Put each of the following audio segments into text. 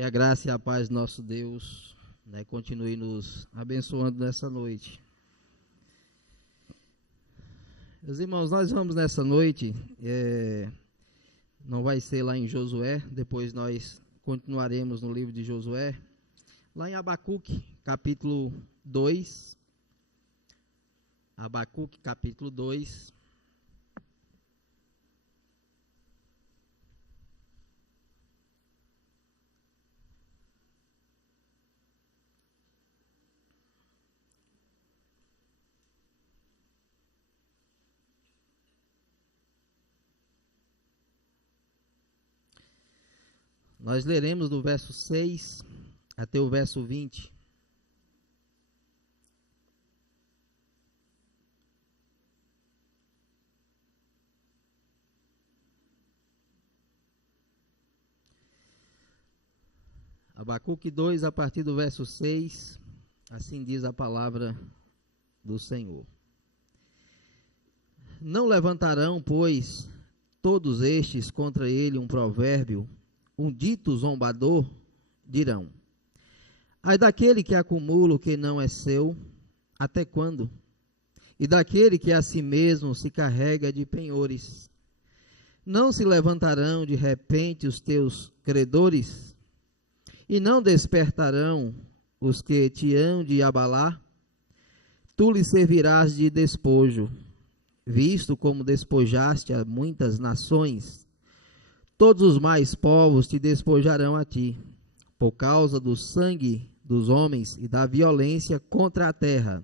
Que a graça e a paz do nosso Deus, continue nos abençoando nessa noite. Meus irmãos, nós vamos nessa noite, não vai ser lá em Josué, depois nós continuaremos no livro de Josué, lá em Abacuque, capítulo 2. Abacuque, capítulo 2. Nós leremos do verso 6 até o verso 20. Abacuque 2, a partir do verso 6, assim diz a palavra do Senhor. Não levantarão, pois, todos estes contra ele um provérbio, um dito zombador, dirão: ai daquele que acumula o que não é seu, até quando? E daquele que a si mesmo se carrega de penhores. Não se levantarão de repente os teus credores, e não despertarão os que te hão de abalar? Tu lhes servirás de despojo, visto como despojaste a muitas nações. Todos os mais povos te despojarão a ti, por causa do sangue dos homens e da violência contra a terra,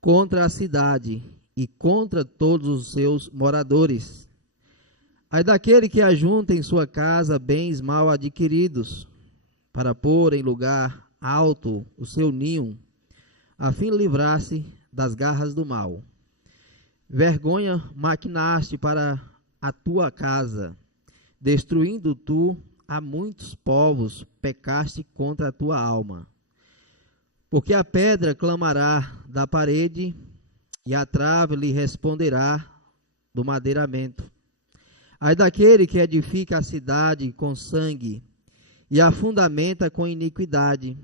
contra a cidade e contra todos os seus moradores. Ai daquele que ajunta em sua casa bens mal adquiridos, para pôr em lugar alto o seu ninho, a fim de livrar-se das garras do mal. Vergonha maquinaste para a tua casa, destruindo tu a muitos povos, pecaste contra a tua alma. Porque a pedra clamará da parede, e a trave lhe responderá do madeiramento. Ai daquele que edifica a cidade com sangue, e a fundamenta com iniquidade.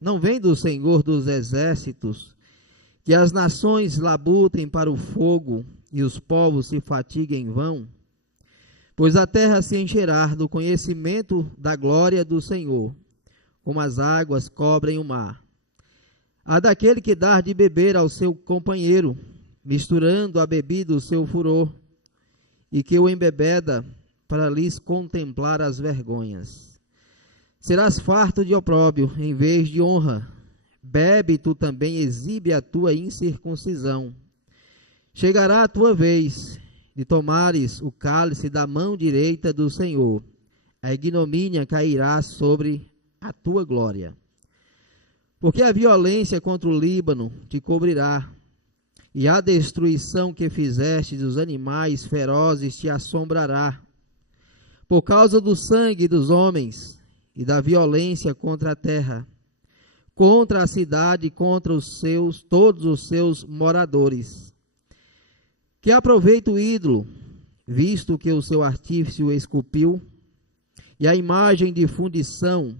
Não vem do Senhor dos exércitos, que as nações labutem para o fogo, e os povos se fatiguem em vão? Pois a terra se encherá do conhecimento da glória do Senhor, como as águas cobrem o mar. Há daquele que dá de beber ao seu companheiro, misturando a bebida o seu furor, e que o embebeda para lhes contemplar as vergonhas. Serás farto de opróbrio em vez de honra. Bebe tu também, exibe a tua incircuncisão. Chegará a tua vez de tomares o cálice da mão direita do Senhor. A ignomínia cairá sobre a tua glória. Porque a violência contra o Líbano te cobrirá, e a destruição que fizeste dos animais ferozes te assombrará. Por causa do sangue dos homens e da violência contra a terra, contra a cidade e contra todos os seus moradores. Que aproveita o ídolo, visto que o seu artífice o esculpiu, e a imagem de fundição,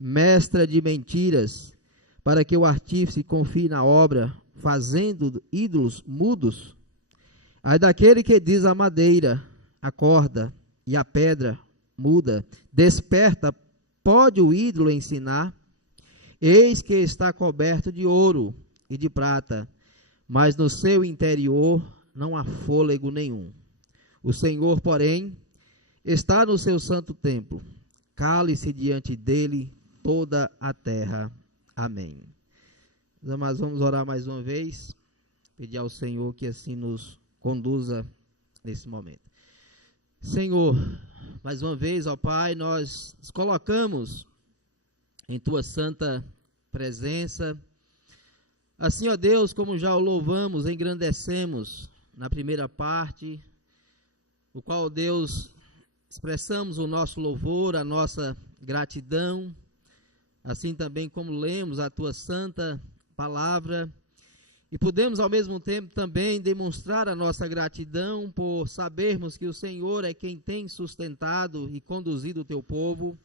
mestra de mentiras, para que o artífice confie na obra, fazendo ídolos mudos? Ai daquele que diz a madeira, acorda, e a pedra muda, desperta, pode o ídolo ensinar? Eis que está coberto de ouro e de prata, mas no seu interior não há fôlego nenhum. O Senhor, porém, está no seu santo templo. Cale-se diante dele toda a terra. Amém. Mas vamos orar mais uma vez, pedir ao Senhor que assim nos conduza nesse momento. Senhor, mais uma vez, ó Pai, nós nos colocamos em tua santa presença. Assim, ó Deus, como já o louvamos, engrandecemos na primeira parte, o qual, Deus, expressamos o nosso louvor, a nossa gratidão, assim também como lemos a tua santa palavra, e podemos ao mesmo tempo também demonstrar a nossa gratidão por sabermos que o Senhor é quem tem sustentado e conduzido o teu povo,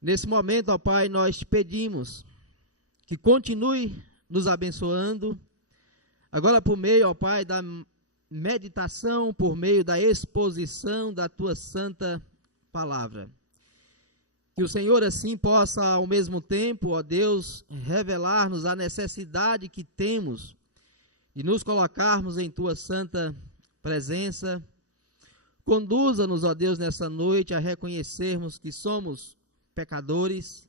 Nesse momento, ó Pai, nós te pedimos que continue nos abençoando, agora por meio, ó Pai, da meditação, por meio da exposição da Tua santa palavra. Que o Senhor assim possa, ao mesmo tempo, ó Deus, revelar-nos a necessidade que temos de nos colocarmos em Tua santa presença. Conduza-nos, ó Deus, nessa noite a reconhecermos que somos pecadores,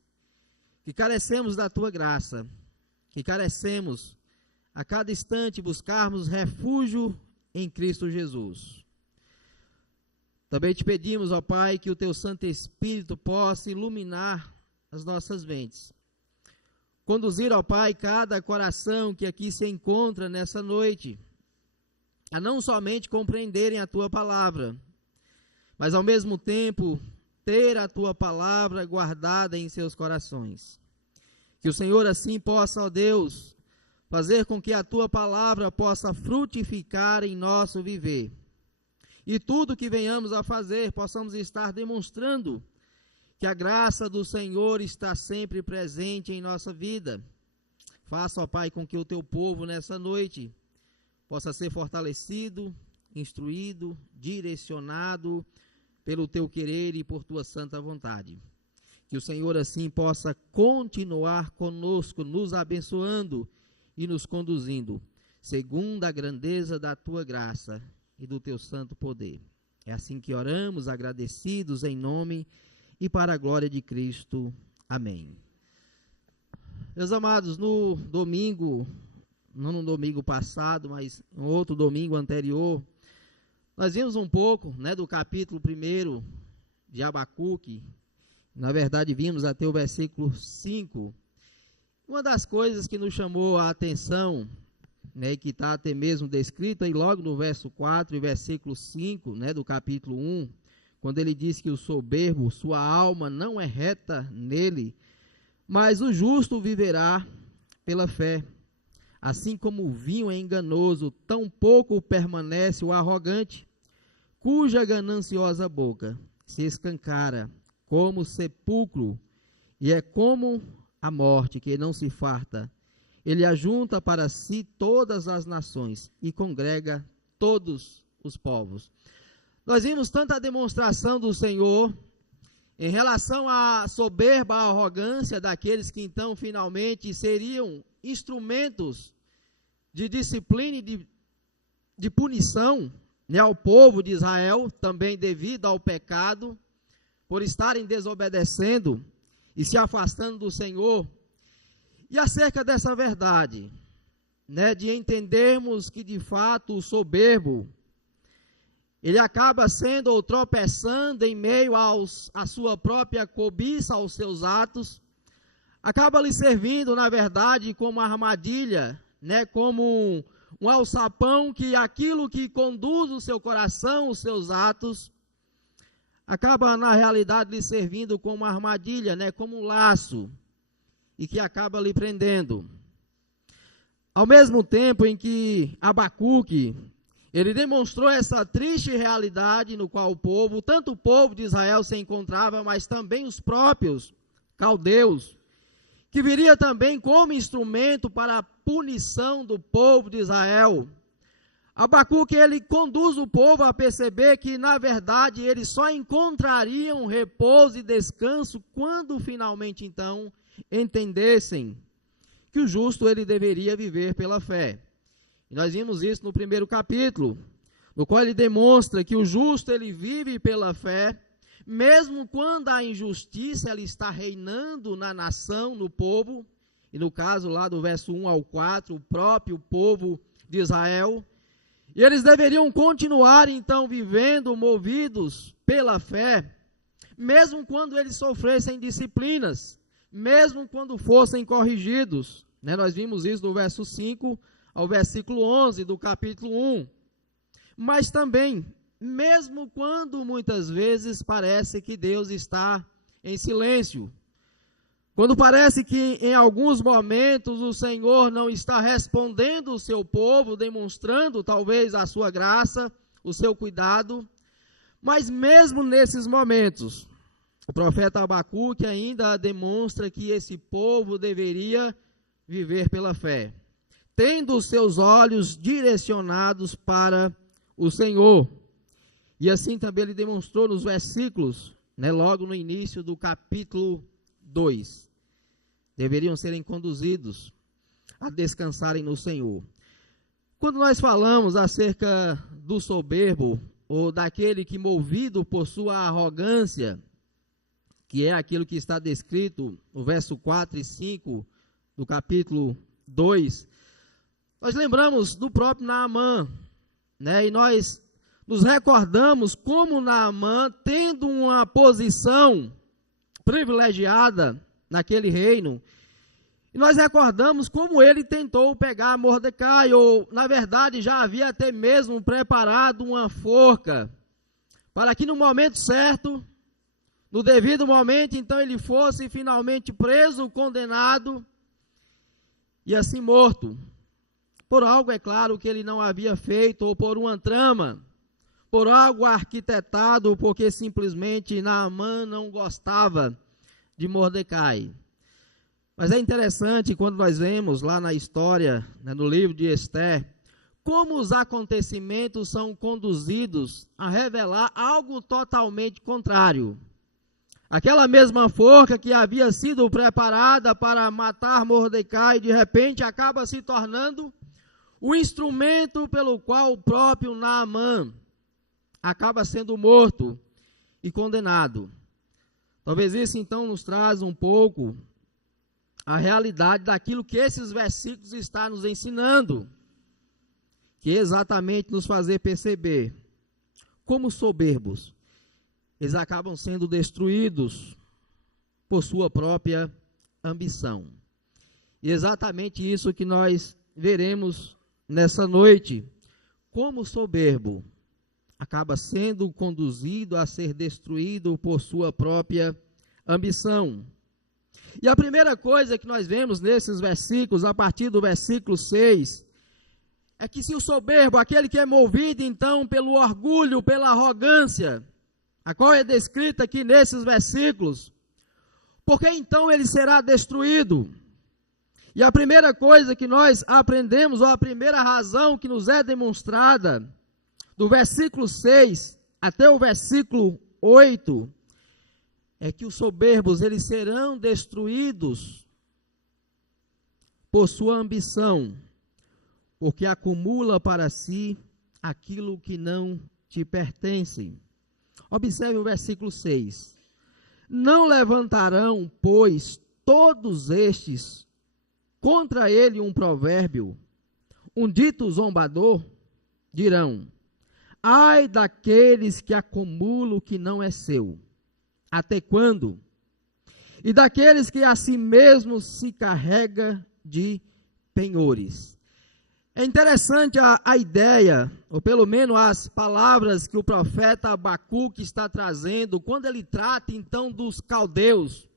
que carecemos da Tua graça, que carecemos a cada instante buscarmos refúgio em Cristo Jesus. Também te pedimos, ó Pai, que o Teu Santo Espírito possa iluminar as nossas mentes. Conduzir, ó Pai, cada coração que aqui se encontra nessa noite, a não somente compreenderem a Tua palavra, mas ao mesmo tempo ter a Tua palavra guardada em seus corações. Que o Senhor assim possa, ó Deus, fazer com que a Tua palavra possa frutificar em nosso viver. E tudo que venhamos a fazer, possamos estar demonstrando que a graça do Senhor está sempre presente em nossa vida. Faça, ó Pai, com que o Teu povo nessa noite possa ser fortalecido, instruído, direcionado pelo Teu querer e por Tua santa vontade. Que o Senhor assim possa continuar conosco, nos abençoando e nos conduzindo, segundo a grandeza da Tua graça e do Teu santo poder. É assim que oramos, agradecidos em nome e para a glória de Cristo. Amém. Meus amados, no domingo, não no domingo passado, mas no outro domingo anterior, nós vimos um pouco, do capítulo 1 de Abacuque. Na verdade, vimos até o versículo 5. Uma das coisas que nos chamou a atenção, que está até mesmo descrita aí logo no verso 4 e versículo 5, do capítulo 1, quando ele diz que o soberbo, sua alma não é reta nele, mas o justo viverá pela fé. Assim como o vinho é enganoso, tão pouco permanece o arrogante, cuja gananciosa boca se escancara como sepulcro, e é como a morte que não se farta. Ele ajunta para si todas as nações e congrega todos os povos. Nós vimos tanta demonstração do Senhor em relação à soberba, à arrogância daqueles que então finalmente seriam instrumentos de disciplina e de punição, ao povo de Israel, também devido ao pecado, por estarem desobedecendo e se afastando do Senhor. E acerca dessa verdade, de entendermos que de fato o soberbo, ele acaba sendo ou tropeçando em meio à sua própria cobiça, aos seus atos, acaba lhe servindo, na verdade, como armadilha, como um alçapão, que aquilo que conduz o seu coração, os seus atos, acaba na realidade lhe servindo como armadilha, como um laço, e que acaba lhe prendendo. Ao mesmo tempo em que Abacuque, ele demonstrou essa triste realidade no qual tanto o povo de Israel se encontrava, mas também os próprios caldeus, que viria também como instrumento para a punição do povo de Israel. Abacuque, ele conduz o povo a perceber que, na verdade, eles só encontrariam repouso e descanso quando finalmente, então, entendessem que o justo, ele deveria viver pela fé. E nós vimos isso no primeiro capítulo, no qual ele demonstra que o justo, ele vive pela fé, mesmo quando a injustiça, ela está reinando na nação, no povo, e no caso lá do verso 1 ao 4, o próprio povo de Israel. E eles deveriam continuar, então, vivendo, movidos pela fé, mesmo quando eles sofressem disciplinas, mesmo quando fossem corrigidos. Nós vimos isso do verso 5 ao versículo 11 do capítulo 1. Mas também, mesmo quando muitas vezes parece que Deus está em silêncio, quando parece que em alguns momentos o Senhor não está respondendo o seu povo, demonstrando talvez a sua graça, o seu cuidado, mas mesmo nesses momentos, O profeta Abacuque ainda demonstra que esse povo deveria viver pela fé, tendo os seus olhos direcionados para o Senhor. E assim também ele demonstrou nos versículos, logo no início do capítulo 2. Deveriam serem conduzidos a descansarem no Senhor. Quando nós falamos acerca do soberbo, ou daquele que movido por sua arrogância, que é aquilo que está descrito no verso 4 e 5 do capítulo 2, nós lembramos do próprio Naamã, e nós nos recordamos como Naamã, tendo uma posição privilegiada naquele reino, e nós recordamos como ele tentou pegar Mordecai, ou na verdade já havia até mesmo preparado uma forca, para que no momento certo, no devido momento, então ele fosse finalmente preso, condenado, e assim morto, por algo, é claro, que ele não havia feito, ou por uma trama, por algo arquitetado, porque simplesmente Naamã não gostava de Mordecai. Mas é interessante quando nós vemos lá na história, no livro de Esther, como os acontecimentos são conduzidos a revelar algo totalmente contrário. Aquela mesma forca que havia sido preparada para matar Mordecai, de repente acaba se tornando o instrumento pelo qual o próprio Naamã acaba sendo morto e condenado. Talvez isso então nos traz um pouco a realidade daquilo que esses versículos estão nos ensinando, que é exatamente nos fazer perceber como soberbos, eles acabam sendo destruídos por sua própria ambição. E exatamente isso que nós veremos nessa noite, como o soberbo acaba sendo conduzido a ser destruído por sua própria ambição. E a primeira coisa que nós vemos nesses versículos, a partir do versículo 6, é que se o soberbo, aquele que é movido então pelo orgulho, pela arrogância, a qual é descrita aqui nesses versículos, porque então ele será destruído? E a primeira coisa que nós aprendemos, ou a primeira razão que nos é demonstrada, do versículo 6 até o versículo 8, é que os soberbos, eles serão destruídos por sua ambição, porque acumula para si aquilo que não te pertence. Observe o versículo 6. Não levantarão, pois, todos estes contra ele um provérbio, um dito zombador, dirão: ai daqueles que acumulam o que não é seu. Até quando? E daqueles que a si mesmos se carrega de penhores. É interessante a ideia, ou pelo menos as palavras que o profeta Abacuque está trazendo, quando ele trata então dos caldeus.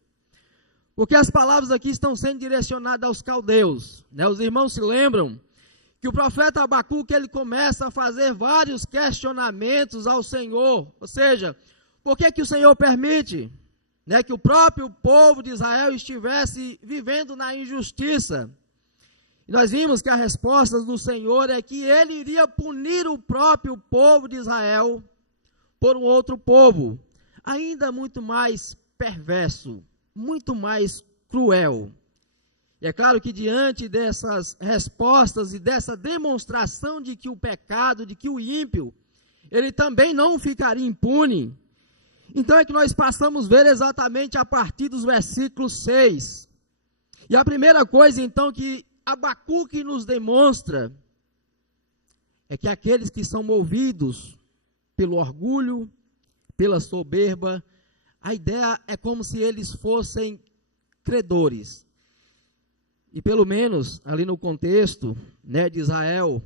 Porque as palavras aqui estão sendo direcionadas aos caldeus. Os irmãos se lembram que o profeta Abacuque, ele começa a fazer vários questionamentos ao Senhor. Ou seja, por que o Senhor permite que o próprio povo de Israel estivesse vivendo na injustiça? E nós vimos que a resposta do Senhor é que ele iria punir o próprio povo de Israel por um outro povo, ainda muito mais perverso, muito mais cruel. E é claro que diante dessas respostas e dessa demonstração de que o pecado, de que o ímpio, ele também não ficaria impune, então é que nós passamos a ver exatamente a partir dos versículos 6. E a primeira coisa então que Abacuque nos demonstra é que aqueles que são movidos pelo orgulho, pela soberba, a ideia é como se eles fossem credores. E pelo menos ali no contexto de Israel,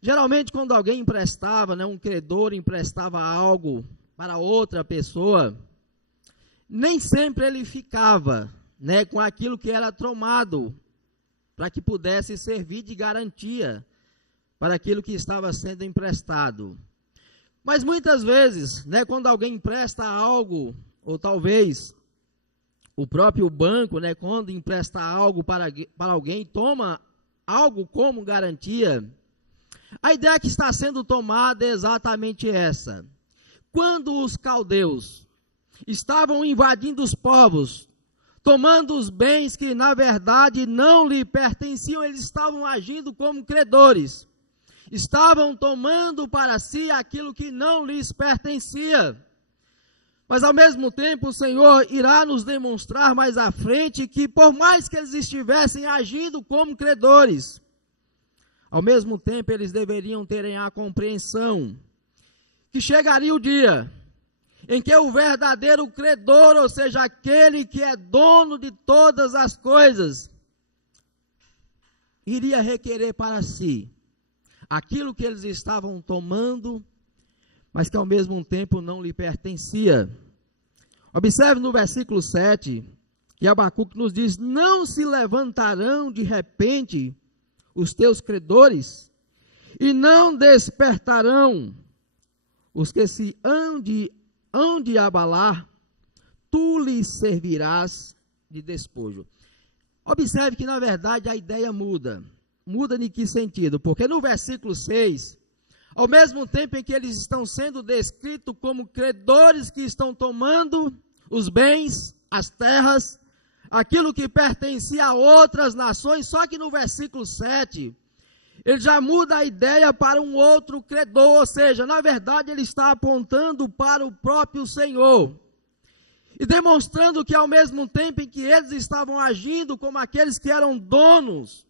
geralmente quando alguém emprestava, um credor emprestava algo para outra pessoa, nem sempre ele ficava com aquilo que era tomado, para que pudesse servir de garantia para aquilo que estava sendo emprestado. Mas muitas vezes, quando alguém empresta algo ou talvez o próprio banco, né, quando empresta algo para alguém, toma algo como garantia. A ideia que está sendo tomada é exatamente essa. Quando os caldeus estavam invadindo os povos, tomando os bens que na verdade não lhe pertenciam, eles estavam agindo como credores. Estavam tomando para si aquilo que não lhes pertencia. Mas ao mesmo tempo o Senhor irá nos demonstrar mais à frente que por mais que eles estivessem agindo como credores, ao mesmo tempo eles deveriam terem a compreensão que chegaria o dia em que o verdadeiro credor, ou seja, aquele que é dono de todas as coisas, iria requerer para si aquilo que eles estavam tomando, mas que ao mesmo tempo não lhe pertencia. Observe no versículo 7, que Abacuque nos diz: não se levantarão de repente os teus credores, e não despertarão os que se hão de abalar, tu lhes servirás de despojo. Observe que na verdade a ideia muda. Muda em que sentido? Porque no versículo 6, ao mesmo tempo em que eles estão sendo descritos como credores que estão tomando os bens, as terras, aquilo que pertencia a outras nações, só que no versículo 7, ele já muda a ideia para um outro credor, ou seja, na verdade ele está apontando para o próprio Senhor, e demonstrando que ao mesmo tempo em que eles estavam agindo como aqueles que eram donos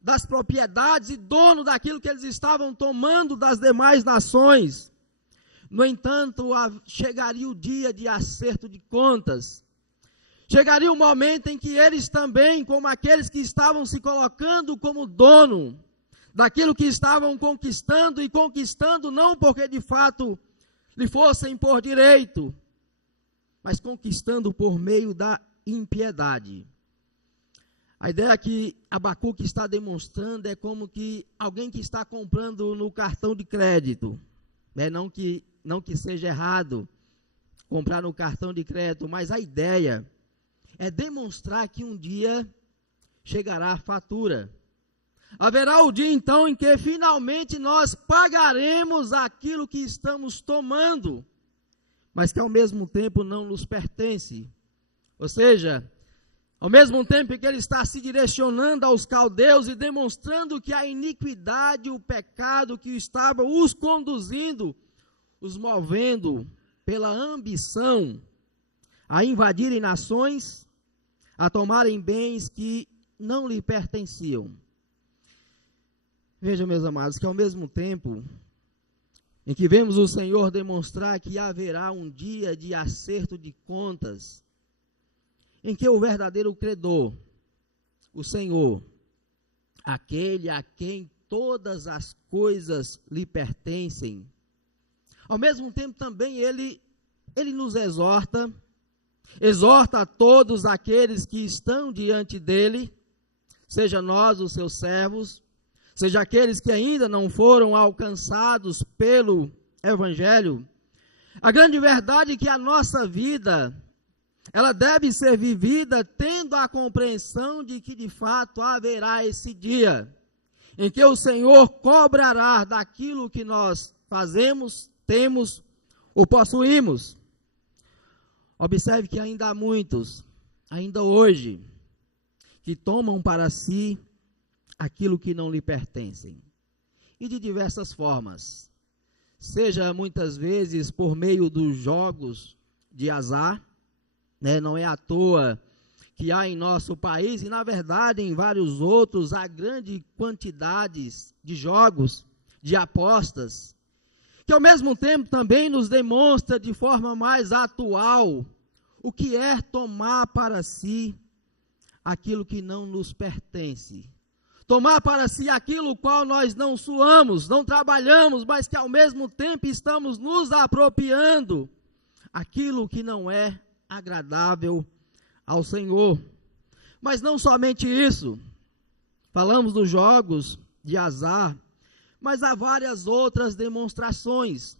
das propriedades e dono daquilo que eles estavam tomando das demais nações, no entanto, chegaria o dia de acerto de contas. Chegaria o momento em que eles também, como aqueles que estavam se colocando como dono daquilo que estavam conquistando, e conquistando não porque de fato lhe fossem por direito, mas conquistando por meio da impiedade. A ideia que Abacuque está demonstrando é como que alguém que está comprando no cartão de crédito, né? Não que seja errado comprar no cartão de crédito, mas a ideia é demonstrar que um dia chegará a fatura. Haverá o dia então em que finalmente nós pagaremos aquilo que estamos tomando, mas que ao mesmo tempo não nos pertence. Ou seja, ao mesmo tempo em que ele está se direcionando aos caldeus e demonstrando que a iniquidade, o pecado que estava os conduzindo, os movendo pela ambição a invadirem nações, a tomarem bens que não lhe pertenciam. Vejam, meus amados, que ao mesmo tempo em que vemos o Senhor demonstrar que haverá um dia de acerto de contas, em que o verdadeiro credor, o Senhor, aquele a quem todas as coisas lhe pertencem, ao mesmo tempo também ele nos exorta a todos aqueles que estão diante dele, seja nós os seus servos, seja aqueles que ainda não foram alcançados pelo Evangelho. A grande verdade é que a nossa vida, ela deve ser vivida tendo a compreensão de que de fato haverá esse dia, em que o Senhor cobrará daquilo que nós fazemos, temos ou possuímos. Observe que ainda há muitos, ainda hoje, que tomam para si aquilo que não lhe pertencem, e de diversas formas, seja muitas vezes por meio dos jogos de azar, né? Não é à toa que há em nosso país, e na verdade em vários outros, há grande quantidades de jogos, de apostas, que ao mesmo tempo também nos demonstra de forma mais atual o que é tomar para si aquilo que não nos pertence. Tomar para si aquilo qual nós não suamos, não trabalhamos, mas que ao mesmo tempo estamos nos apropriando aquilo que não é agradável ao Senhor. Mas não somente isso, falamos dos jogos de azar, mas há várias outras demonstrações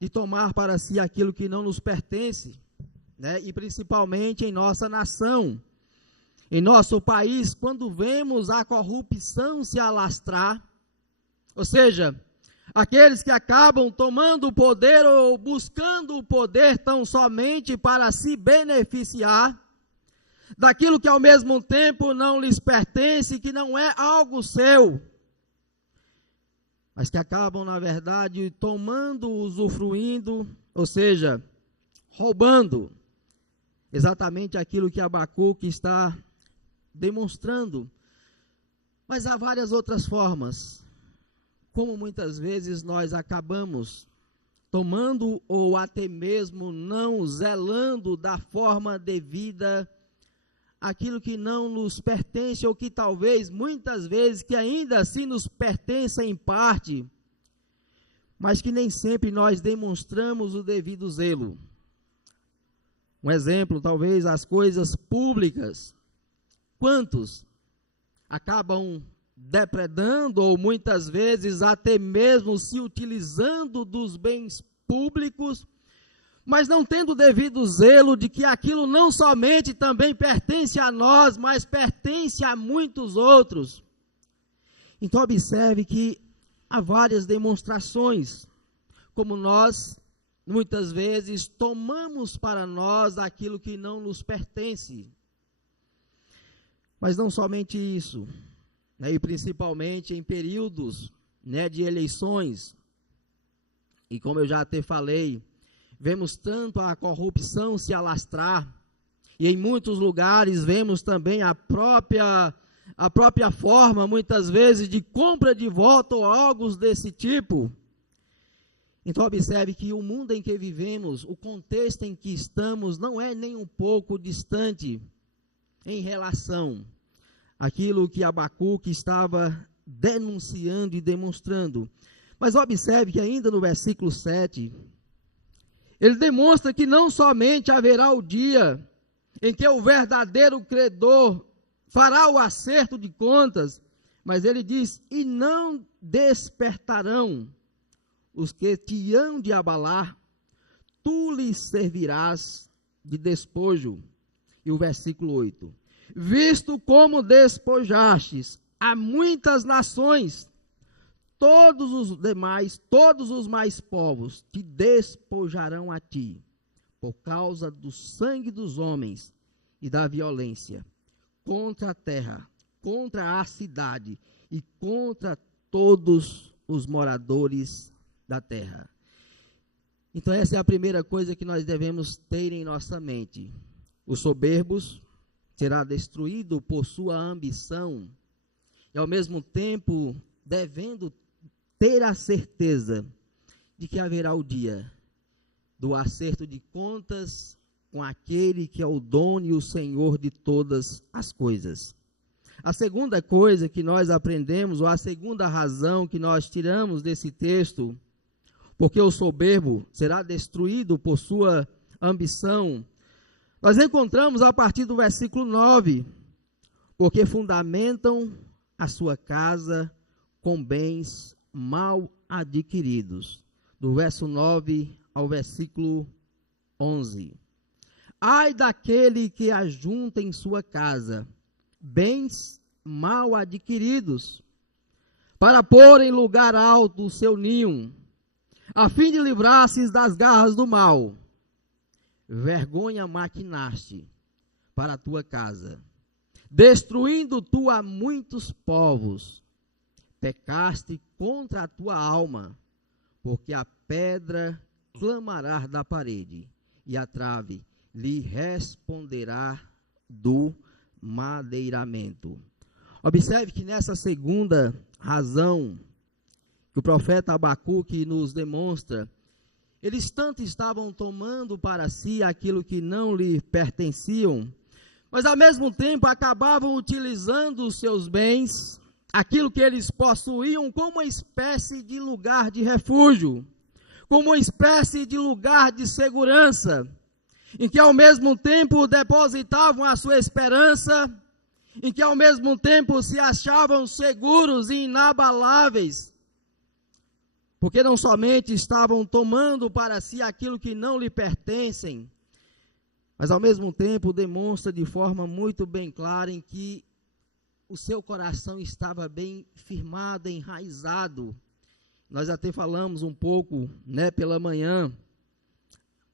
de tomar para si aquilo que não nos pertence, né? E principalmente em nossa nação, em nosso país, quando vemos a corrupção se alastrar, ou seja, aqueles que acabam tomando o poder ou buscando o poder tão somente para se beneficiar daquilo que ao mesmo tempo não lhes pertence, que não é algo seu, mas que acabam, na verdade, tomando, usufruindo, ou seja, roubando exatamente aquilo que Abacuque está demonstrando. Mas há várias outras formas, como muitas vezes nós acabamos tomando ou até mesmo não zelando da forma devida aquilo que não nos pertence, ou que talvez, muitas vezes, que ainda assim nos pertence em parte, mas que nem sempre nós demonstramos o devido zelo. Um exemplo, talvez as coisas públicas. Quantos acabam depredando, ou muitas vezes até mesmo se utilizando dos bens públicos, mas não tendo o devido zelo de que aquilo não somente também pertence a nós, mas pertence a muitos outros. Então observe que há várias demonstrações, como nós, muitas vezes, tomamos para nós aquilo que não nos pertence. Mas não somente isso, né, e principalmente em períodos, né, de eleições, e como eu já até falei, vemos tanto a corrupção se alastrar, e em muitos lugares vemos também a própria forma, muitas vezes, de compra de voto ou algo desse tipo. Então observe que o mundo em que vivemos, o contexto em que estamos, não é nem um pouco distante em relação àquilo que Abacuque estava denunciando e demonstrando. Mas observe que ainda no versículo 7, ele demonstra que não somente haverá o dia em que o verdadeiro credor fará o acerto de contas, mas ele diz, e não despertarão os que te hão de abalar, tu lhes servirás de despojo. E o versículo 8, visto como despojastes a muitas nações, todos os mais povos te despojarão a ti, por causa do sangue dos homens e da violência, contra a terra, contra a cidade e contra todos os moradores da terra. Então essa é a primeira coisa que nós devemos ter em nossa mente. Os soberbos será destruído por sua ambição, e ao mesmo tempo devendo ter a certeza de que haverá o dia do acerto de contas com aquele que é o dono e o Senhor de todas as coisas. A segunda coisa que nós aprendemos, ou a segunda razão que nós tiramos desse texto, porque o soberbo será destruído por sua ambição, nós encontramos a partir do versículo 9, porque fundamentam a sua casa com bens mal adquiridos, do verso 9 ao versículo 11. Ai daquele que ajunta em sua casa bens mal adquiridos, para pôr em lugar alto o seu ninho, a fim de livrar-se das garras do mal. Vergonha maquinaste para a tua casa, destruindo tu a muitos povos. Pecaste contra a tua alma, porque a pedra clamará da parede, e a trave lhe responderá do madeiramento. Observe que nessa segunda razão que o profeta Abacuque nos demonstra, eles tanto estavam tomando para si aquilo que não lhe pertenciam, mas ao mesmo tempo acabavam utilizando os seus bens, aquilo que eles possuíam, como uma espécie de lugar de refúgio, como uma espécie de lugar de segurança, em que ao mesmo tempo depositavam a sua esperança, em que ao mesmo tempo se achavam seguros e inabaláveis. Porque não somente estavam tomando para si aquilo que não lhe pertencem, mas ao mesmo tempo demonstra de forma muito bem clara em que o seu coração estava bem firmado, enraizado. Nós até falamos um pouco, pela manhã,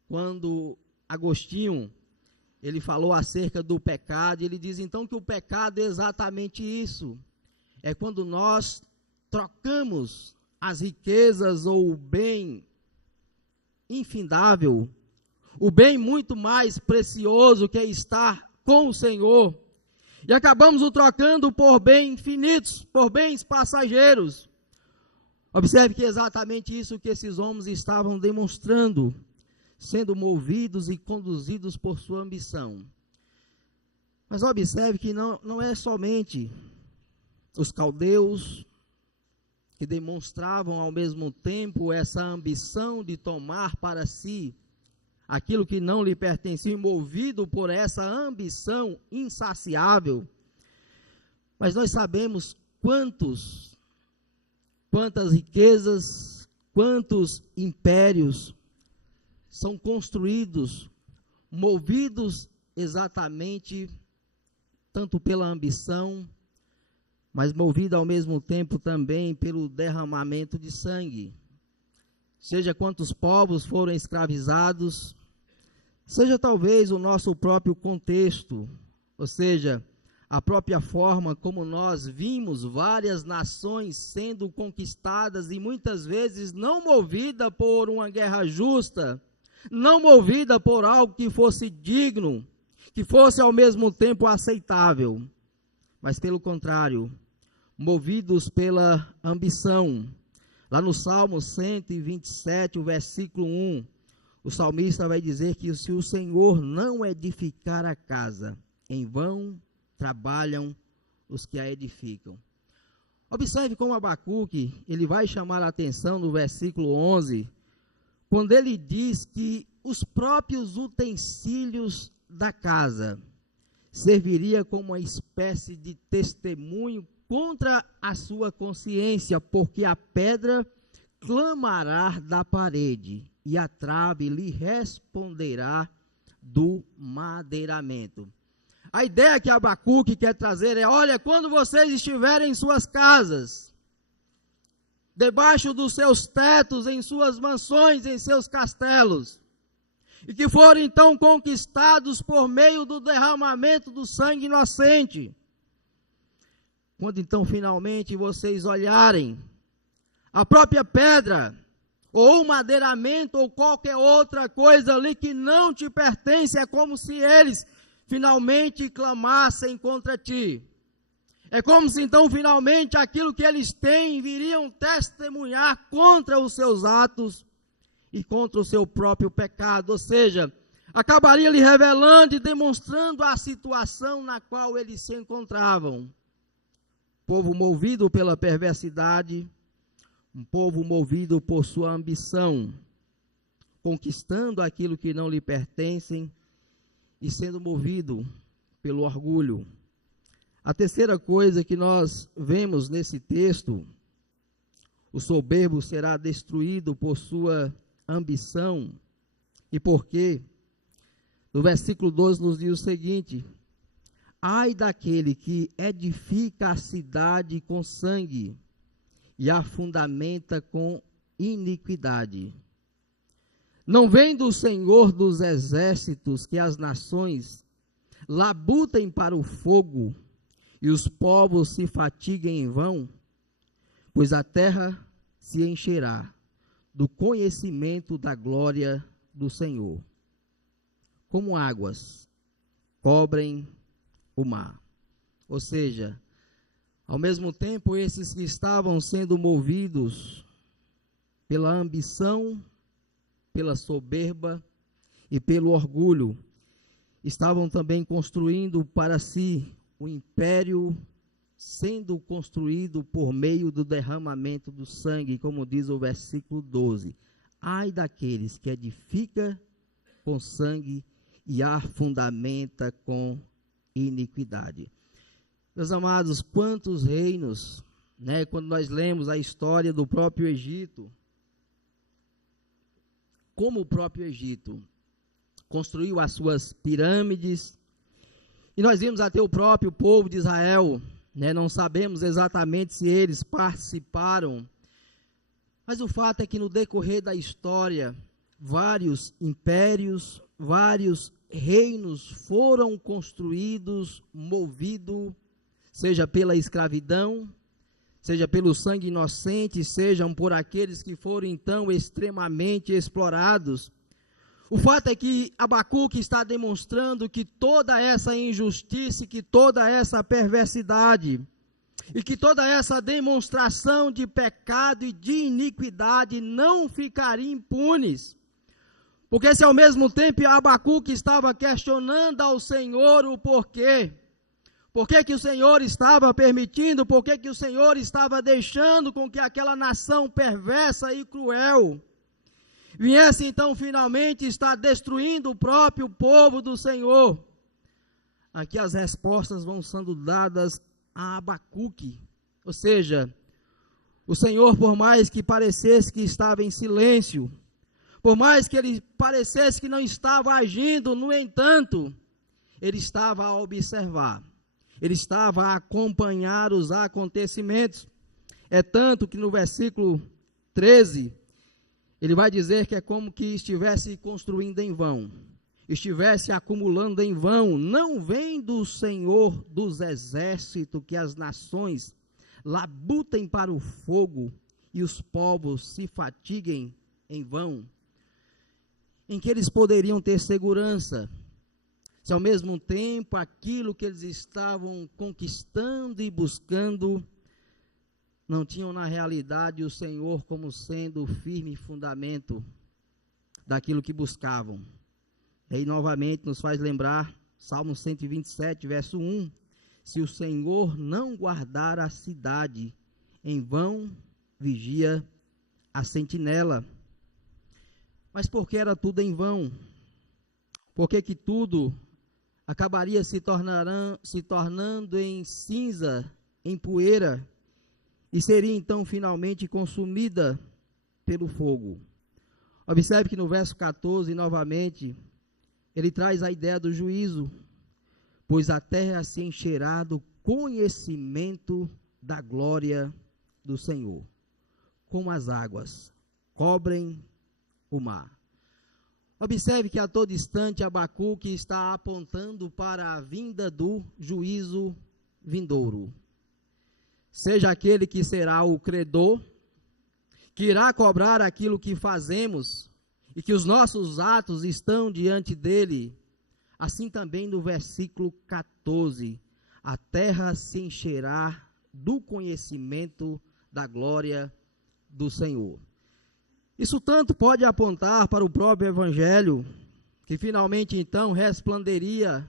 quando Agostinho, ele falou acerca do pecado, ele diz então que o pecado é exatamente isso, é quando nós trocamos as riquezas ou o bem infindável, o bem muito mais precioso que é estar com o Senhor, e acabamos o trocando por bens infinitos, por bens passageiros. Observe que é exatamente isso que esses homens estavam demonstrando, sendo movidos e conduzidos por sua ambição. Mas observe que não é somente os caldeus que demonstravam ao mesmo tempo essa ambição de tomar para si aquilo que não lhe pertencia, movido por essa ambição insaciável. Mas nós sabemos quantas riquezas, quantos impérios são construídos, movidos exatamente tanto pela ambição, mas movido ao mesmo tempo também pelo derramamento de sangue. Seja quantos povos foram escravizados, seja talvez o nosso próprio contexto, ou seja, a própria forma como nós vimos várias nações sendo conquistadas e muitas vezes não movida por uma guerra justa, não movida por algo que fosse digno, que fosse ao mesmo tempo aceitável, mas pelo contrário, movidos pela ambição. Lá no Salmo 127, o versículo 1, o salmista vai dizer que se o Senhor não edificar a casa, em vão trabalham os que a edificam. Observe como Abacuque, ele vai chamar a atenção no versículo 11, quando ele diz que os próprios utensílios da casa serviria como uma espécie de testemunho contra a sua consciência, porque a pedra clamará da parede e a trave lhe responderá do madeiramento. A ideia que Abacuque quer trazer é: olha, quando vocês estiverem em suas casas, debaixo dos seus tetos, em suas mansões, em seus castelos, e que forem então conquistados por meio do derramamento do sangue inocente, quando então finalmente vocês olharem a própria pedra, ou o madeiramento, ou qualquer outra coisa ali que não te pertence, é como se eles finalmente clamassem contra ti. É como se então finalmente aquilo que eles têm viriam testemunhar contra os seus atos e contra o seu próprio pecado, ou seja, acabaria lhe revelando e demonstrando a situação na qual eles se encontravam. Povo movido pela perversidade, um povo movido por sua ambição, conquistando aquilo que não lhe pertencem e sendo movido pelo orgulho. A terceira coisa que nós vemos nesse texto: o soberbo será destruído por sua ambição. E por quê? No versículo 12 nos diz o seguinte: ai daquele que edifica a cidade com sangue e a fundamenta com iniquidade. Não vem do Senhor dos exércitos que as nações labutem para o fogo e os povos se fatiguem em vão? Pois a terra se encherá do conhecimento da glória do Senhor, como águas cobrem o mar. Ou seja, ao mesmo tempo, esses que estavam sendo movidos pela ambição, pela soberba e pelo orgulho, estavam também construindo para si um império, sendo construído por meio do derramamento do sangue, como diz o versículo 12. Ai daqueles que edifica com sangue e a fundamenta com iniquidade. Meus amados, quantos reinos, quando nós lemos a história do próprio Egito, como o próprio Egito construiu as suas pirâmides, e nós vimos até o próprio povo de Israel, né? Não sabemos exatamente se eles participaram, mas o fato é que no decorrer da história, vários impérios, vários reinos foram construídos, movidos, seja pela escravidão, seja pelo sangue inocente, sejam por aqueles que foram então extremamente explorados. O fato é que Abacuque está demonstrando que toda essa injustiça, que toda essa perversidade, e que toda essa demonstração de pecado e de iniquidade não ficaria impunes. Porque se ao mesmo tempo Abacuque estava questionando ao Senhor o porquê, por que o Senhor estava permitindo, por que o Senhor estava deixando com que aquela nação perversa e cruel viesse então finalmente estar destruindo o próprio povo do Senhor. Aqui as respostas vão sendo dadas a Abacuque, ou seja, o Senhor, por mais que parecesse que estava em silêncio, por mais que ele parecesse que não estava agindo, no entanto, ele estava a observar, ele estava a acompanhar os acontecimentos. É tanto que no versículo 13, ele vai dizer que é como que estivesse construindo em vão, estivesse acumulando em vão, não vem do Senhor dos exércitos que as nações labutem para o fogo e os povos se fatiguem em vão, em que eles poderiam ter segurança, se ao mesmo tempo aquilo que eles estavam conquistando e buscando, não tinham na realidade o Senhor como sendo o firme fundamento daquilo que buscavam. E aí novamente nos faz lembrar, Salmo 127, verso 1, se o Senhor não guardar a cidade, em vão vigia a sentinela. Mas por que era tudo em vão? Por que tudo acabaria se tornando em cinza, em poeira, e seria então finalmente consumida pelo fogo? Observe que no verso 14, novamente, ele traz a ideia do juízo, pois a terra se encherá do conhecimento da glória do Senhor, como as águas cobrem o mar. Observe que a todo instante Abacuque está apontando para a vinda do juízo vindouro. Seja aquele que será o credor, que irá cobrar aquilo que fazemos, e que os nossos atos estão diante dele, assim também no versículo 14, a terra se encherá do conhecimento da glória do Senhor. Isso tanto pode apontar para o próprio Evangelho, que finalmente então resplandeceria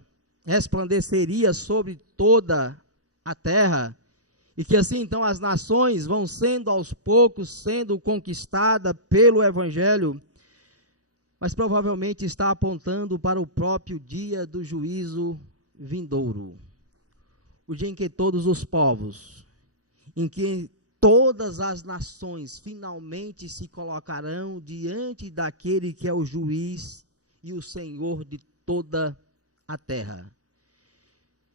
sobre toda a terra, e que assim então as nações vão sendo aos poucos sendo conquistadas pelo Evangelho, mas provavelmente está apontando para o próprio dia do juízo vindouro, o dia em que todos os povos, em que todas as nações finalmente se colocarão diante daquele que é o juiz e o Senhor de toda a terra.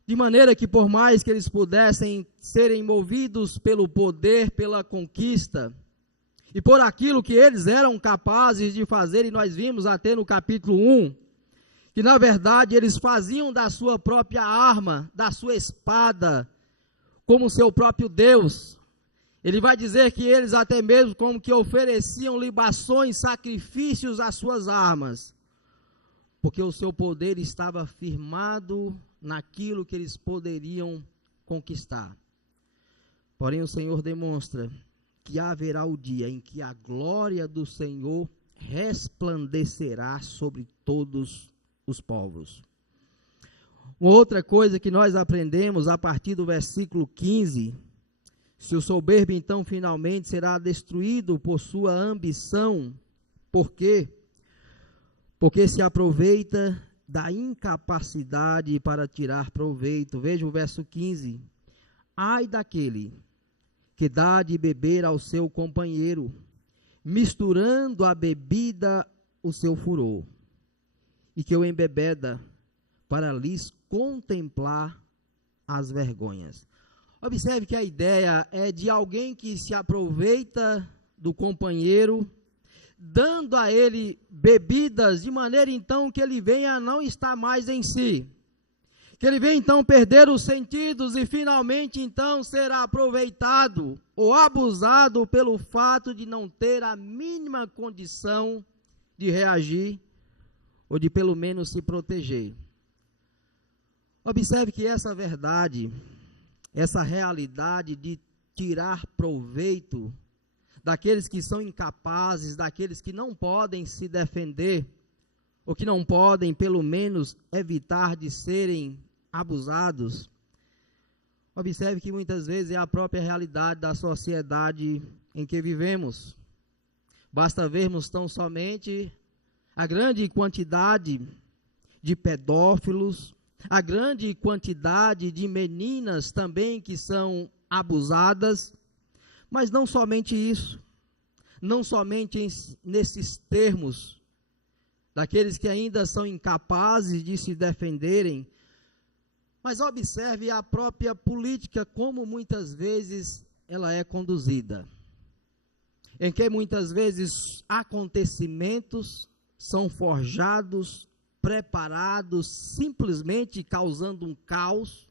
De maneira que por mais que eles pudessem serem movidos pelo poder, pela conquista, e por aquilo que eles eram capazes de fazer, e nós vimos até no capítulo 1, que na verdade eles faziam da sua própria arma, da sua espada, como seu próprio Deus. Ele vai dizer que eles até mesmo como que ofereciam libações, sacrifícios às suas armas, porque o seu poder estava firmado naquilo que eles poderiam conquistar. Porém o Senhor demonstra que haverá o dia em que a glória do Senhor resplandecerá sobre todos os povos. Uma outra coisa que nós aprendemos a partir do versículo 15, se o soberbo então finalmente será destruído por sua ambição, por quê? Porque se aproveita da incapacidade para tirar proveito. Veja o verso 15, ai daquele que dá de beber ao seu companheiro, misturando a bebida o seu furor, e que eu embebeda para lhes contemplar as vergonhas. Observe que a ideia é de alguém que se aproveita do companheiro, dando a ele bebidas, de maneira então que ele venha a não estar mais em si. Que ele venha então perder os sentidos e finalmente então ser aproveitado ou abusado pelo fato de não ter a mínima condição de reagir ou de pelo menos se proteger. Observe que essa verdade, essa realidade de tirar proveito daqueles que são incapazes, daqueles que não podem se defender, ou que não podem, pelo menos, evitar de serem abusados. Observe que muitas vezes é a própria realidade da sociedade em que vivemos. Basta vermos tão somente a grande quantidade de pedófilos, a grande quantidade de meninas também que são abusadas, mas não somente isso, não somente nesses termos, daqueles que ainda são incapazes de se defenderem, mas observe a própria política, como muitas vezes ela é conduzida, em que muitas vezes acontecimentos são forjados, preparados, simplesmente causando um caos,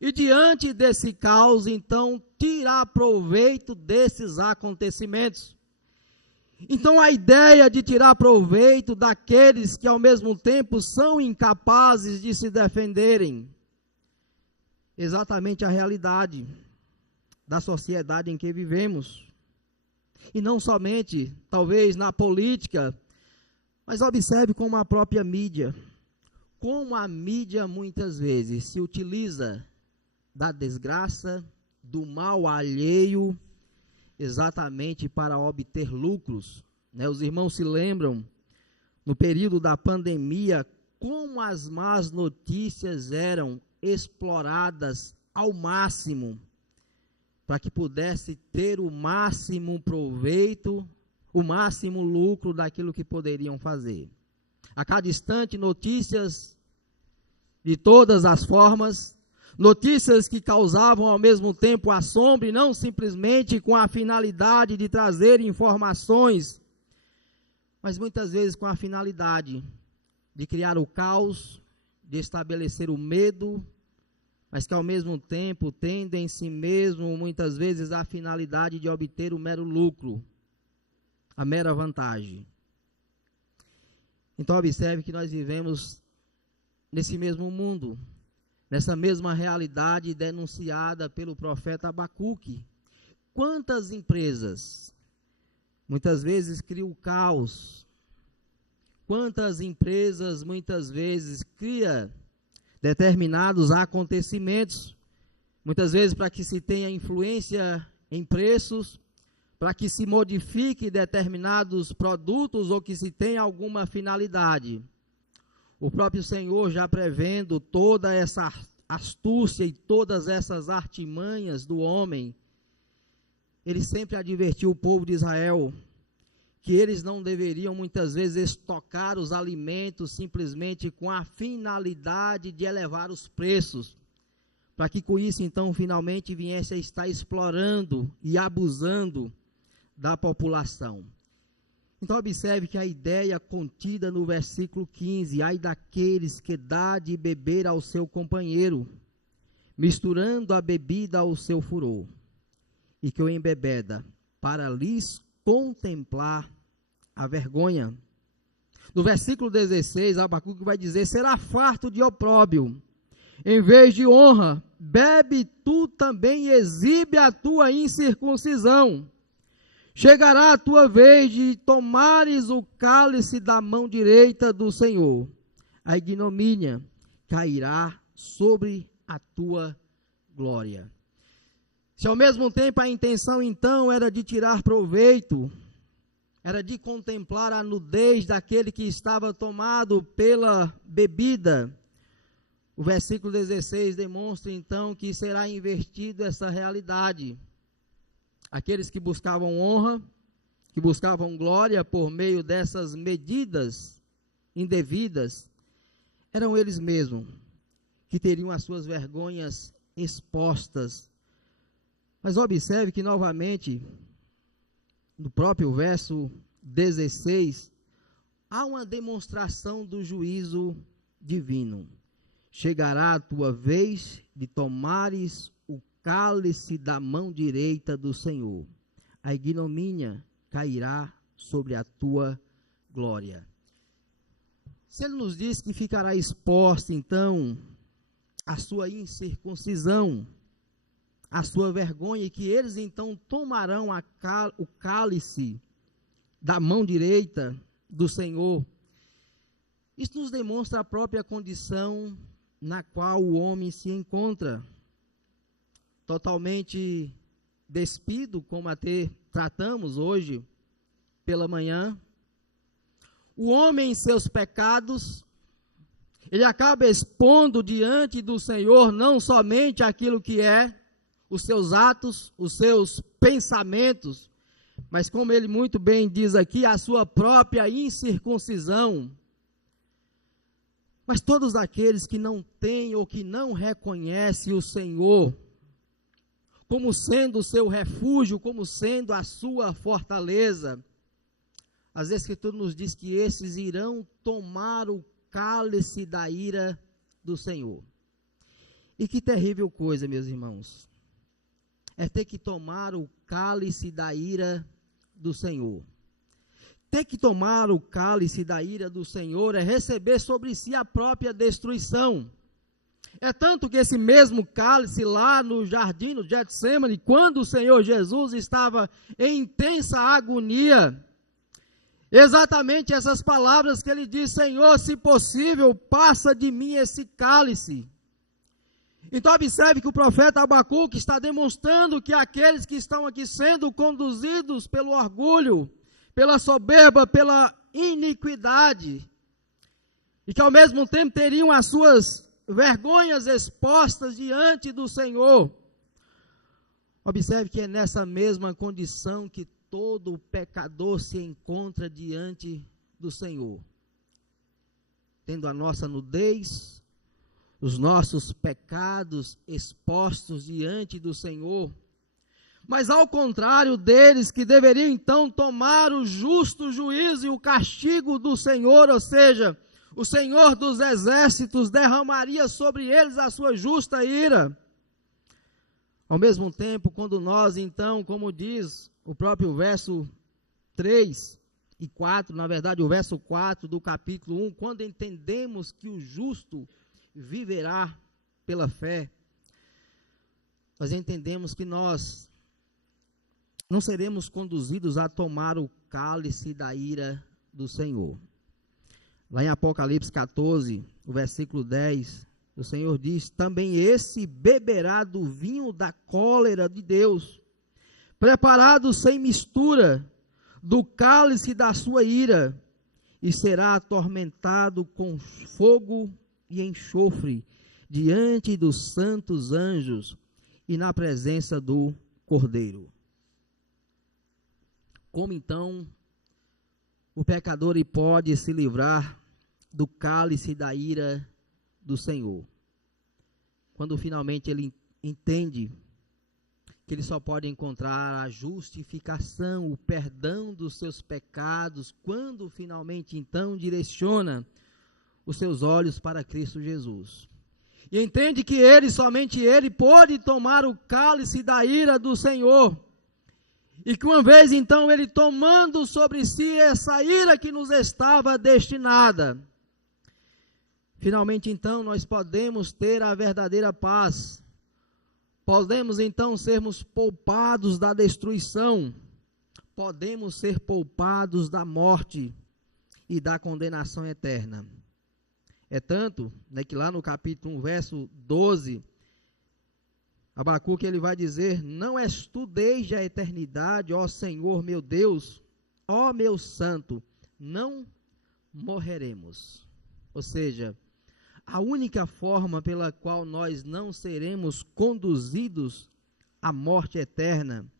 e diante desse caos, então, tirar proveito desses acontecimentos. Então, a ideia de tirar proveito daqueles que, ao mesmo tempo, são incapazes de se defenderem, exatamente a realidade da sociedade em que vivemos. E não somente, talvez, na política, mas observe como a própria mídia, como a mídia muitas vezes se utiliza da desgraça, do mal alheio, exatamente para obter lucros. Os irmãos se lembram, no período da pandemia, como as más notícias eram exploradas ao máximo, para que pudesse ter o máximo proveito, o máximo lucro daquilo que poderiam fazer. A cada instante, notícias de todas as formas, notícias que causavam ao mesmo tempo assombro, e não simplesmente com a finalidade de trazer informações, mas muitas vezes com a finalidade de criar o caos, de estabelecer o medo, mas que ao mesmo tempo tendem em si mesmo, muitas vezes, a finalidade de obter o mero lucro, a mera vantagem. Então observe que nós vivemos nesse mesmo mundo, nessa mesma realidade denunciada pelo profeta Abacuque. Quantas empresas muitas vezes criam caos? Quantas empresas muitas vezes criam determinados acontecimentos, muitas vezes para que se tenha influência em preços, para que se modifique determinados produtos ou que se tenha alguma finalidade. O próprio Senhor, já prevendo toda essa astúcia e todas essas artimanhas do homem, ele sempre advertiu o povo de Israel que eles não deveriam muitas vezes estocar os alimentos simplesmente com a finalidade de elevar os preços, para que com isso então finalmente viesse a estar explorando e abusando da população. Então observe que a ideia contida no versículo 15, ai daqueles que dá de beber ao seu companheiro, misturando a bebida ao seu furor, e que o embebeda para lhes contemplar a vergonha. No versículo 16, Abacuque vai dizer, será farto de opróbrio, em vez de honra, bebe tu também e exibe a tua incircuncisão. Chegará a tua vez de tomares o cálice da mão direita do Senhor. A ignomínia cairá sobre a tua glória. Se ao mesmo tempo a intenção então era de tirar proveito, era de contemplar a nudez daquele que estava tomado pela bebida, o versículo 16 demonstra então que será invertido essa realidade. Aqueles que buscavam honra, que buscavam glória por meio dessas medidas indevidas, eram eles mesmos que teriam as suas vergonhas expostas. Mas observe que novamente, no próprio verso 16, há uma demonstração do juízo divino. Chegará a tua vez de tomares o cálice da mão direita do Senhor. A ignomínia cairá sobre a tua glória. Se ele nos diz que ficará exposta, então, a sua incircuncisão, a sua vergonha, e que eles então tomarão o cálice da mão direita do Senhor, isso nos demonstra a própria condição na qual o homem se encontra, totalmente despido, como até tratamos hoje pela manhã. O homem em seus pecados, ele acaba expondo diante do Senhor não somente aquilo que é os seus atos, os seus pensamentos, mas como ele muito bem diz aqui, a sua própria incircuncisão. Mas todos aqueles que não têm ou que não reconhecem o Senhor como sendo o seu refúgio, como sendo a sua fortaleza, as Escrituras nos diz que esses irão tomar o cálice da ira do Senhor. E que terrível coisa, meus irmãos, é ter que tomar o cálice da ira do Senhor. Ter que tomar o cálice da ira do Senhor é receber sobre si a própria destruição. É tanto que esse mesmo cálice lá no jardim, no Getsêmani, quando o Senhor Jesus estava em intensa agonia, exatamente essas palavras que ele diz: Senhor, se possível, passa de mim esse cálice. Então observe que o profeta Abacuque está demonstrando que aqueles que estão aqui sendo conduzidos pelo orgulho, pela soberba, pela iniquidade, e que ao mesmo tempo teriam as suas vergonhas expostas diante do Senhor. Observe que é nessa mesma condição que todo pecador se encontra diante do Senhor, tendo a nossa nudez, os nossos pecados expostos diante do Senhor. Mas ao contrário deles, que deveriam então tomar o justo juízo e o castigo do Senhor, ou seja, o Senhor dos exércitos derramaria sobre eles a sua justa ira. Ao mesmo tempo, quando nós então, como diz o próprio verso 3 e 4, na verdade o verso 4 do capítulo 1, quando entendemos que o justo viverá pela fé, nós entendemos que nós não seremos conduzidos a tomar o cálice da ira do Senhor. Lá em Apocalipse 14, o versículo 10, o Senhor diz: também esse beberá do vinho da cólera de Deus, preparado sem mistura, do cálice da sua ira, e será atormentado com fogo e enxofre, diante dos santos anjos e na presença do Cordeiro. Como então o pecador pode se livrar do cálice da ira do Senhor? Quando finalmente ele entende que ele só pode encontrar a justificação, o perdão dos seus pecados, quando finalmente então direciona os seus olhos para Cristo Jesus. E entende que somente ele pode tomar o cálice da ira do Senhor. E que uma vez então ele tomando sobre si essa ira que nos estava destinada, finalmente então nós podemos ter a verdadeira paz. Podemos então sermos poupados da destruição. Podemos ser poupados da morte e da condenação eterna. É tanto, né, que lá no capítulo 1, verso 12, Abacuque ele vai dizer: não és tu desde a eternidade, ó Senhor meu Deus, ó meu santo, não morreremos. Ou seja, a única forma pela qual nós não seremos conduzidos à morte eterna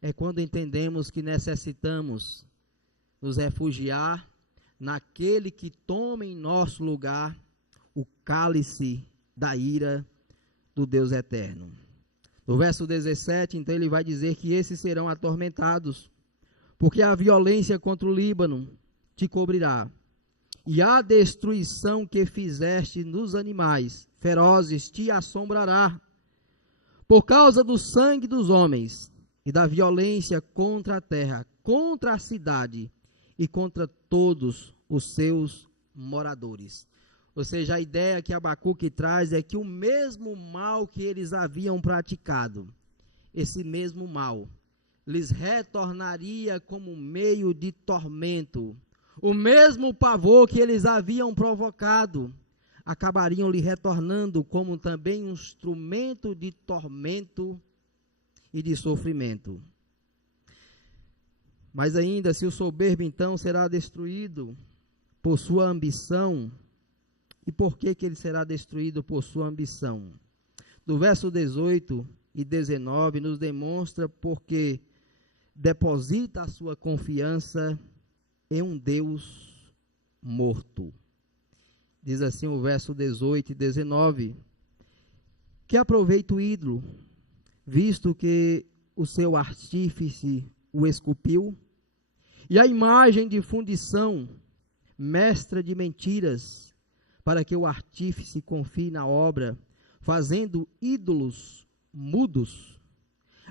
é quando entendemos que necessitamos nos refugiar naquele que toma em nosso lugar o cálice da ira do Deus eterno. No verso 17, então, ele vai dizer que esses serão atormentados, porque a violência contra o Líbano te cobrirá, e a destruição que fizeste nos animais ferozes te assombrará, por causa do sangue dos homens e da violência contra a terra, contra a cidade e contra todos os seus moradores. Ou seja, a ideia que Abacuque traz é que o mesmo mal que eles haviam praticado, esse mesmo mal, lhes retornaria como meio de tormento. O mesmo pavor que eles haviam provocado, acabariam lhe retornando como também um instrumento de tormento e de sofrimento. Mas ainda, se o soberbo então será destruído por sua ambição, e por que ele será destruído por sua ambição? Do verso 18 e 19 nos demonstra porque deposita a sua confiança em um Deus morto. Diz assim o verso 18 e 19: que aproveita o ídolo, visto que o seu artífice o esculpiu, e a imagem de fundição, mestra de mentiras, para que o artífice confie na obra, fazendo ídolos mudos.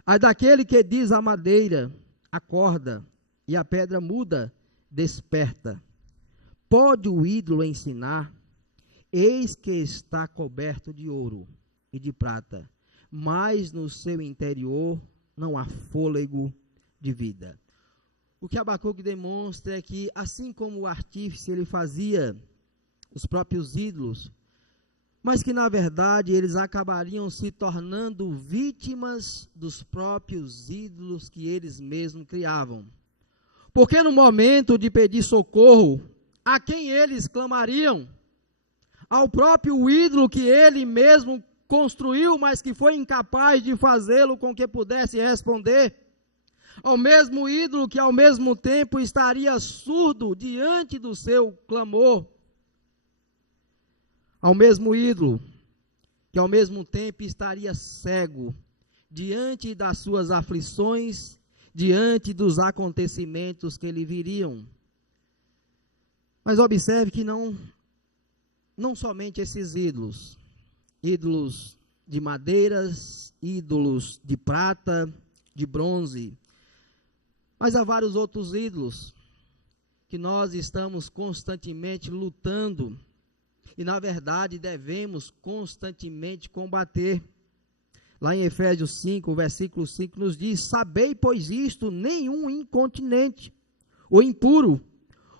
A daquele que diz a madeira, acorda, e a pedra muda, desperta. Pode o ídolo ensinar? Eis que está coberto de ouro e de prata, mas no seu interior não há fôlego de vida. O que Abacuque demonstra é que, assim como o artífice ele fazia os próprios ídolos, mas que na verdade eles acabariam se tornando vítimas dos próprios ídolos que eles mesmos criavam. Porque no momento de pedir socorro, a quem eles clamariam? Ao próprio ídolo que ele mesmo construiu, mas que foi incapaz de fazê-lo com que pudesse responder. Ao mesmo ídolo que ao mesmo tempo estaria surdo diante do seu clamor. Ao mesmo ídolo que ao mesmo tempo estaria cego diante das suas aflições, diante dos acontecimentos que lhe viriam. Mas observe que não somente esses ídolos de madeiras, ídolos de prata, de bronze, mas há vários outros ídolos que nós estamos constantemente lutando e na verdade devemos constantemente combater. Lá em Efésios 5, versículo 5 nos diz: sabei, pois isto, nenhum incontinente, ou impuro,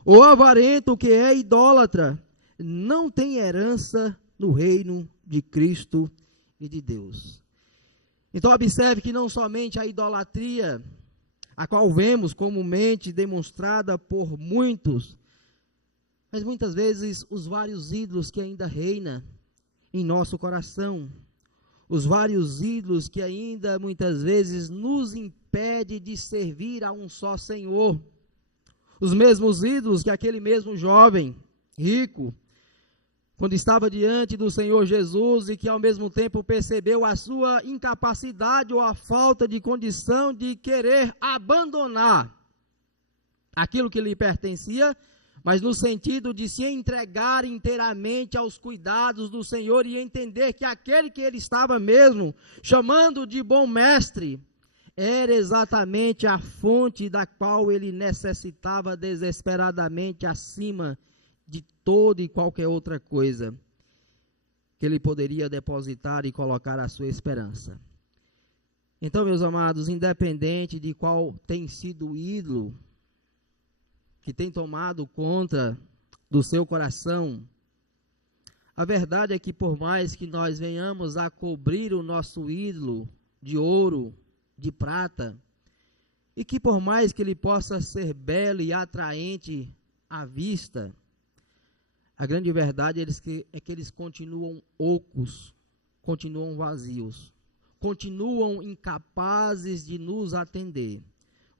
ou avarento que é idólatra, não tem herança no reino de Cristo e de Deus. Então observe que não somente a idolatria, a qual vemos comumente demonstrada por muitos, mas muitas vezes os vários ídolos que ainda reinam em nosso coração, os vários ídolos que ainda muitas vezes nos impede de servir a um só Senhor, os mesmos ídolos que aquele mesmo jovem rico, quando estava diante do Senhor Jesus e que ao mesmo tempo percebeu a sua incapacidade ou a falta de condição de querer abandonar aquilo que lhe pertencia, mas no sentido de se entregar inteiramente aos cuidados do Senhor e entender que aquele que ele estava mesmo chamando de bom mestre, era exatamente a fonte da qual ele necessitava desesperadamente acima de toda e qualquer outra coisa que ele poderia depositar e colocar a sua esperança. Então, meus amados, independente de qual tem sido o ídolo que tem tomado conta do seu coração, a verdade é que por mais que nós venhamos a cobrir o nosso ídolo de ouro, de prata, e que por mais que ele possa ser belo e atraente à vista, a grande verdade é que eles continuam ocos, continuam vazios, continuam incapazes de nos atender.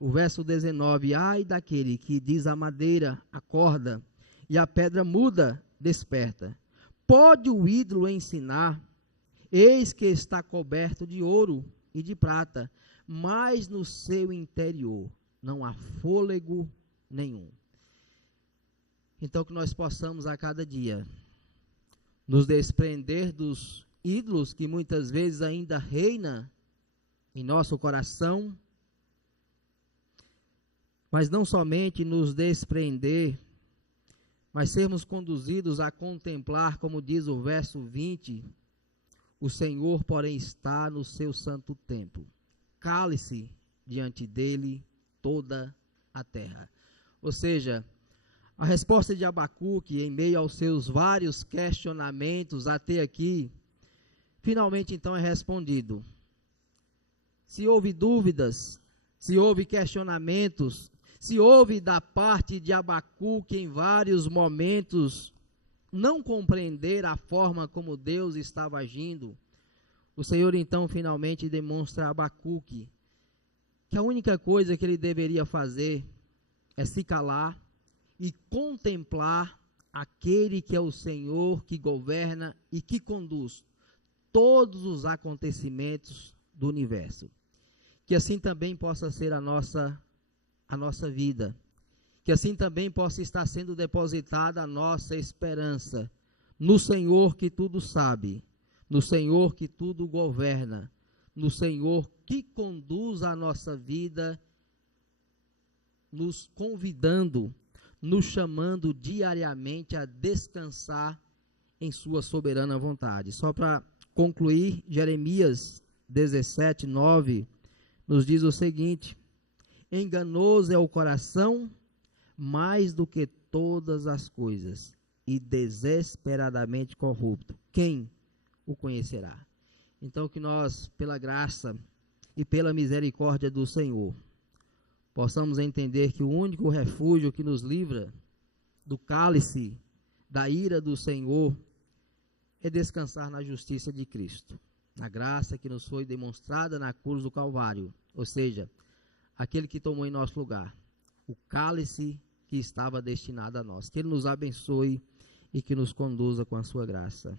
O verso 19, ai daquele que diz a madeira, acorda, e a pedra muda, desperta. Pode o ídolo ensinar? Eis que está coberto de ouro e de prata, mas no seu interior não há fôlego nenhum. Então que nós possamos a cada dia nos desprender dos ídolos que muitas vezes ainda reina em nosso coração, mas não somente nos desprender, mas sermos conduzidos a contemplar, como diz o verso 20, o Senhor, porém, está no seu santo templo. Cale-se diante dele toda a terra. Ou seja, a resposta de Abacuque, em meio aos seus vários questionamentos até aqui, finalmente então é respondido. Se houve dúvidas, se houve questionamentos, se houve da parte de Abacuque em vários momentos não compreender a forma como Deus estava agindo, o Senhor então finalmente demonstra a Abacuque que a única coisa que ele deveria fazer é se calar e contemplar aquele que é o Senhor que governa e que conduz todos os acontecimentos do universo. Que assim também possa ser a nossa vida. Que assim também possa estar sendo depositada a nossa esperança no Senhor que tudo sabe, no Senhor que tudo governa, no Senhor que conduz a nossa vida, nos convidando, nos chamando diariamente a descansar em sua soberana vontade. Só para concluir, Jeremias 17, 9, nos diz o seguinte: enganoso é o coração mais do que todas as coisas, e desesperadamente corrupto. Quem o conhecerá? Então que nós, pela graça e pela misericórdia do Senhor, possamos entender que o único refúgio que nos livra do cálice, da ira do Senhor, é descansar na justiça de Cristo, na graça que nos foi demonstrada na cruz do Calvário, ou seja, aquele que tomou em nosso lugar o cálice que estava destinado a nós. Que Ele nos abençoe e que nos conduza com a sua graça.